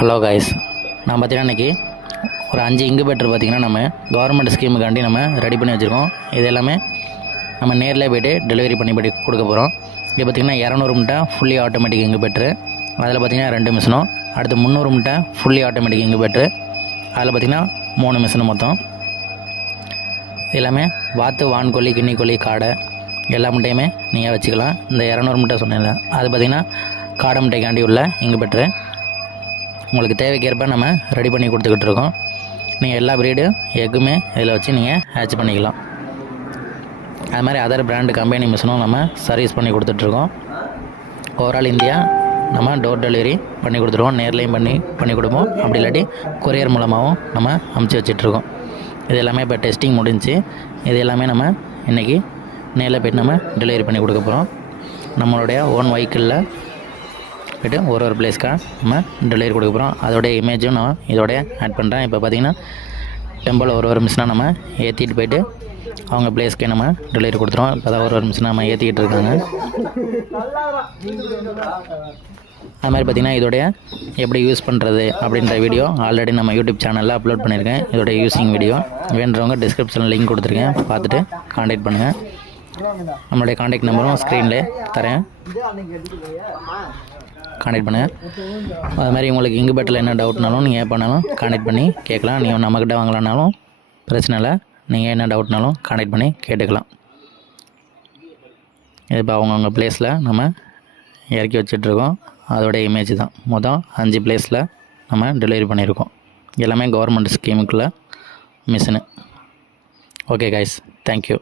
Hello guys, நான் பார்த்தீங்கன்னா இன்றைக்கி ஒரு 5 இன்குபேட்டர் பார்த்திங்கன்னா நம்ம கவர்மெண்ட் ஸ்கீமுக்காண்டி நம்ம ரெடி பண்ணி வச்சுருக்கோம். இது எல்லாமே நம்ம நேரில் போய்ட்டு டெலிவரி பண்ணி கொடுக்க போகிறோம். இது பார்த்திங்கன்னா 200 முட்டை ஃபுல்லி ஆட்டோமேட்டிக் இன்குபேட்டரு, அதில் பார்த்திங்கன்னா 2 மிஷினும், அடுத்து 300 முட்டை ஃபுல்லி ஆட்டோமேட்டிக் இன்குபேட்டரு, அதில் பார்த்திங்கன்னா 3 மிஷினு மொத்தம். எல்லாமே வாத்து, வான்கோழி, கிண்ணிக்கோழி, காடை எல்லா முட்டையுமே நீங்கள் வச்சுக்கலாம். இந்த 200 முட்டை சொன்னேன்ல, அது பார்த்திங்கன்னா காடை முட்டைக்காண்டி உள்ள இன்குபேட்டரு. உங்களுக்கு தேவைக்கேற்ப நம்ம ரெடி பண்ணி கொடுத்துக்கிட்டு இருக்கோம். நீங்கள் எல்லா ப்ரீடு எக்குமே இதில் வச்சு நீங்கள் ஹேட்ச் பண்ணிக்கலாம். அது மாதிரி அதர் பிராண்டு கம்பெனி மிஷினும் நம்ம சர்வீஸ் பண்ணி கொடுத்துட்ருக்கோம். ஓவரால் இந்தியா நம்ம டோர் டெலிவரி பண்ணி கொடுத்துருவோம். நேர்லேயும் பண்ணி கொடுப்போம். அப்படி இல்லாட்டி கொரியர் மூலமாகவும் நம்ம அமுச்சு வச்சிட்ருக்கோம். இது எல்லாமே இப்போ டெஸ்டிங் முடிஞ்சு, இது எல்லாமே நம்ம இன்றைக்கி நேரில் போய்ட்டு நம்ம டெலிவரி பண்ணி கொடுக்க போகிறோம். நம்மளுடைய ஓன் வெஹிக்கிளில் போய்ட்டு ஒரு பிளேஸ்க்காக நம்ம டெலிவரி கொடுக்க போகிறோம். அதோடைய இமேஜும் நான் இதோடைய ஆட் பண்ணுறேன். இப்போ பார்த்திங்கன்னா டெம்போவில் ஒரு மிஷினாக நம்ம ஏற்றிட்டு போய்ட்டு அவங்க பிளேஸ்க்கே நம்ம டெலிவரி கொடுத்துருவோம். இப்போ தான் ஒரு மிஷினாக நம்ம ஏற்றிக்கிட்டு இருக்காங்க. அது மாதிரி பார்த்திங்கன்னா இதோடைய எப்படி யூஸ் பண்ணுறது அப்படின்ற வீடியோ ஆல்ரெடி நம்ம யூடியூப் சேனலில் அப்லோட் பண்ணியிருக்கேன். இதோடைய யூஸிங் வீடியோ வேண்டுறவங்க டிஸ்கிரிப்ஷனில் லிங்க் கொடுத்துருக்கேன், பார்த்துட்டு கான்டாக்ட் பண்ணுங்கள். நம்மளுடைய கான்டாக்ட் நம்பரும் ஸ்க்ரீனில் தரேன், கான்டாக்ட் பண்ணுங்கள். அது மாதிரி உங்களுக்கு இன்குபேட்டரில் என்ன டவுட்னாலும் நீங்கள் பண்ணாலும் கான்டாக்ட் பண்ணி கேட்கலாம். நீங்கள் நம்மக்கிட்ட வாங்கலான்னாலும் பிரச்சனை இல்லை, நீங்கள் என்ன டவுட்னாலும் கான்டாக்ட் பண்ணி கேட்டுக்கலாம். இது இப்போ அவங்கவுங்க பிளேஸில் நம்ம இறக்கி வச்சிட்ருக்கோம். அதோடைய இமேஜ் தான். மொத்தம் 5 பிளேஸில் நம்ம டெலிவரி பண்ணியிருக்கோம். எல்லாமே கவர்மெண்ட் ஸ்கீமுக்குள்ள மிஷினு. Okay guys, thank you.